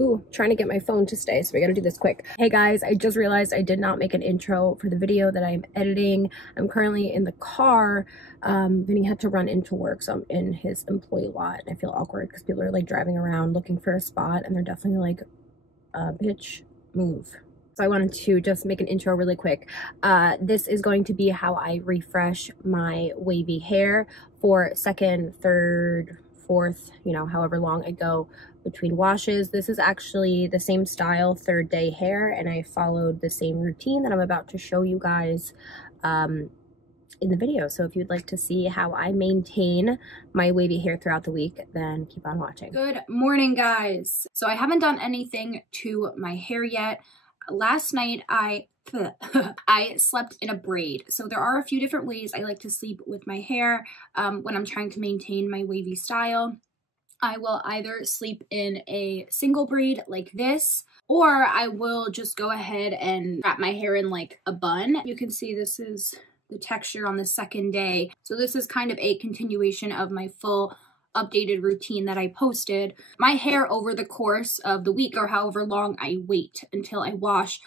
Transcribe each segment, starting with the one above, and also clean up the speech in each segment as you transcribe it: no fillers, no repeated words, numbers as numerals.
Ooh, trying to get my phone to stay, so we gotta do this quick. Hey guys, I just realized I did not make an intro for the video that I'm editing. I'm currently in the car. Vinny had to run into work, so I'm in his employee lot, and I feel awkward because people are like driving around looking for a spot, and they're definitely like, bitch, move. So I wanted to just make an intro really quick. This is going to be how I refresh my wavy hair for second, third, fourth, you know, however long I go between washes. This is actually the same style, third day hair, and I followed the same routine that I'm about to show you guys in the video. So if you'd like to see how I maintain my wavy hair throughout the week, then keep on watching. Good morning, guys. So I haven't done anything to my hair yet. Last night I slept in a braid. So there are a few different ways I like to sleep with my hair when I'm trying to maintain my wavy style. I will either sleep in a single braid like this, or I will just go ahead and wrap my hair in like a bun. You can see this is the texture on the second day. So this is kind of a continuation of my full updated routine that I posted. My hair over the course of the week, or however long I wait until I wash,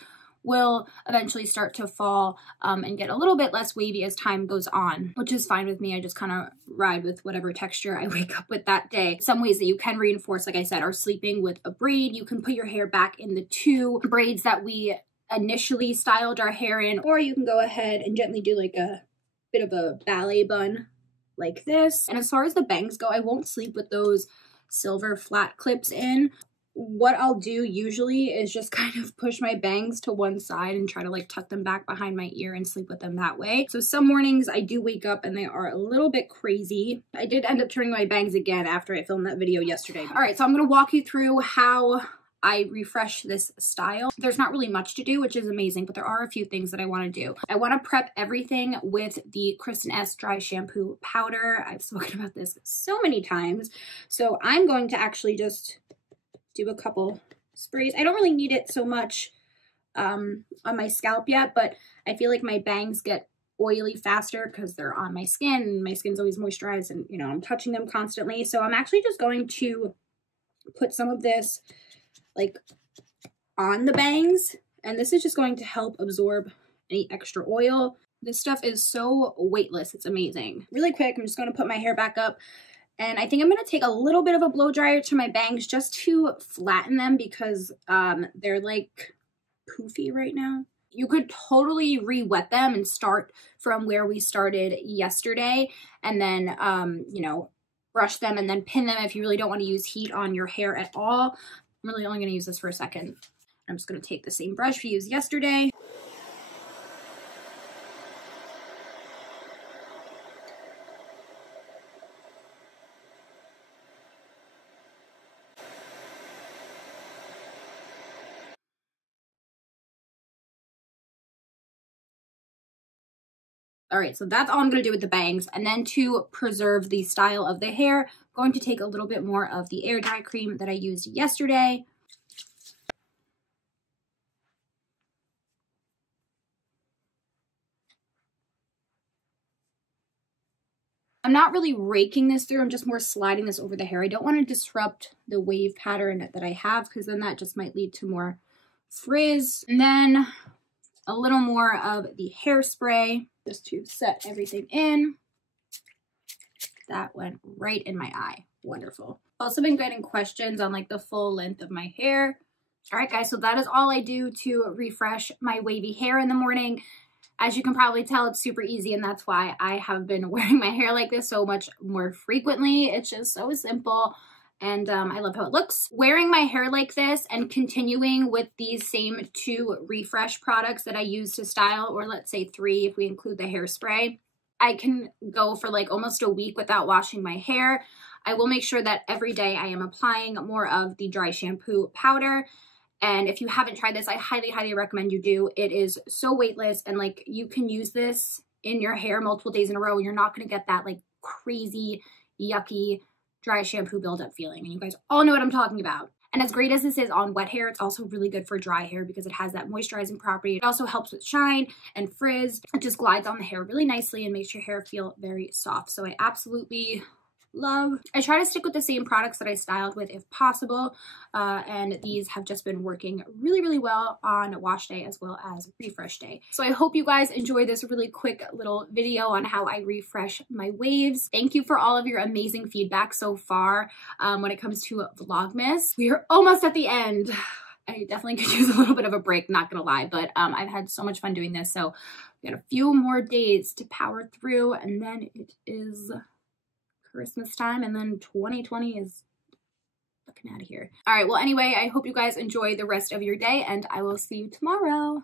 will eventually start to fall and get a little bit less wavy as time goes on, which is fine with me. I just kind of ride with whatever texture I wake up with that day. Some ways that you can reinforce, like I said, are sleeping with a braid. You can put your hair back in the two braids that we initially styled our hair in, or you can go ahead and gently do like a bit of a ballet bun like this. And as far as the bangs go, I won't sleep with those silver flat clips in. What I'll do usually is just kind of push my bangs to one side and try to like tuck them back behind my ear and sleep with them that way. So some mornings I do wake up and they are a little bit crazy. I did end up turning my bangs again after I filmed that video yesterday. All right, so I'm gonna walk you through how I refresh this style. There's not really much to do, which is amazing, but there are a few things that I want to do. I want to prep everything with the Kristen S dry shampoo powder. I've spoken about this so many times. So I'm going to actually just do a couple sprays. I don't really need it so much on my scalp yet, but I feel like my bangs get oily faster because they're on my skin, and my skin's always moisturized, and you know, I'm touching them constantly. So I'm actually just going to put some of this like on the bangs, and this is just going to help absorb any extra oil. This stuff is so weightless, it's amazing. Really quick, I'm just going to put my hair back up, and I think I'm going to take a little bit of a blow dryer to my bangs just to flatten them because they're like poofy right now. You could totally re-wet them and start from where we started yesterday, and then you know, brush them and then pin them if you really don't want to use heat on your hair at all. I'm really only going to use this for a second. I'm just going to take the same brush we used yesterday. All right, so that's all I'm going to do with the bangs. And then to preserve the style of the hair, I'm going to take a little bit more of the air dry cream that I used yesterday. I'm not really raking this through, I'm just more sliding this over the hair. I don't want to disrupt the wave pattern that I have because then that just might lead to more frizz. And then a little more of the hairspray just to set everything in. That went right in my eye. Wonderful. Also been getting questions on like the full length of my hair. All right, guys, so that is all I do to refresh my wavy hair in the morning. As you can probably tell, it's super easy, and that's why I have been wearing my hair like this so much more frequently. It's just so simple, and I love how it looks. Wearing my hair like this and continuing with these same two refresh products that I use to style, or let's say 3 if we include the hairspray, I can go for like almost a week without washing my hair. I will make sure that every day I am applying more of the dry shampoo powder. And if you haven't tried this, I highly, highly recommend you do. It is so weightless, and like you can use this in your hair multiple days in a row. You're not going to get that like crazy, yucky, dry shampoo buildup feeling. And you guys all know what I'm talking about. And as great as this is on wet hair, it's also really good for dry hair because it has that moisturizing property. It also helps with shine and frizz. It just glides on the hair really nicely and makes your hair feel very soft. So I absolutely love. I try to stick with the same products that I styled with if possible, and these have just been working really well on wash day as well as refresh day. So I hope you guys enjoy this really quick little video on how I refresh my waves. Thank you for all of your amazing feedback so far when it comes to Vlogmas. We are almost at the end. I definitely could use a little bit of a break, not gonna lie, but I've had so much fun doing this. So we got a few more days to power through, and then it is Christmas time, and then 2020 is looking out of here. All right, well, anyway, I hope you guys enjoy the rest of your day, and I will see you tomorrow.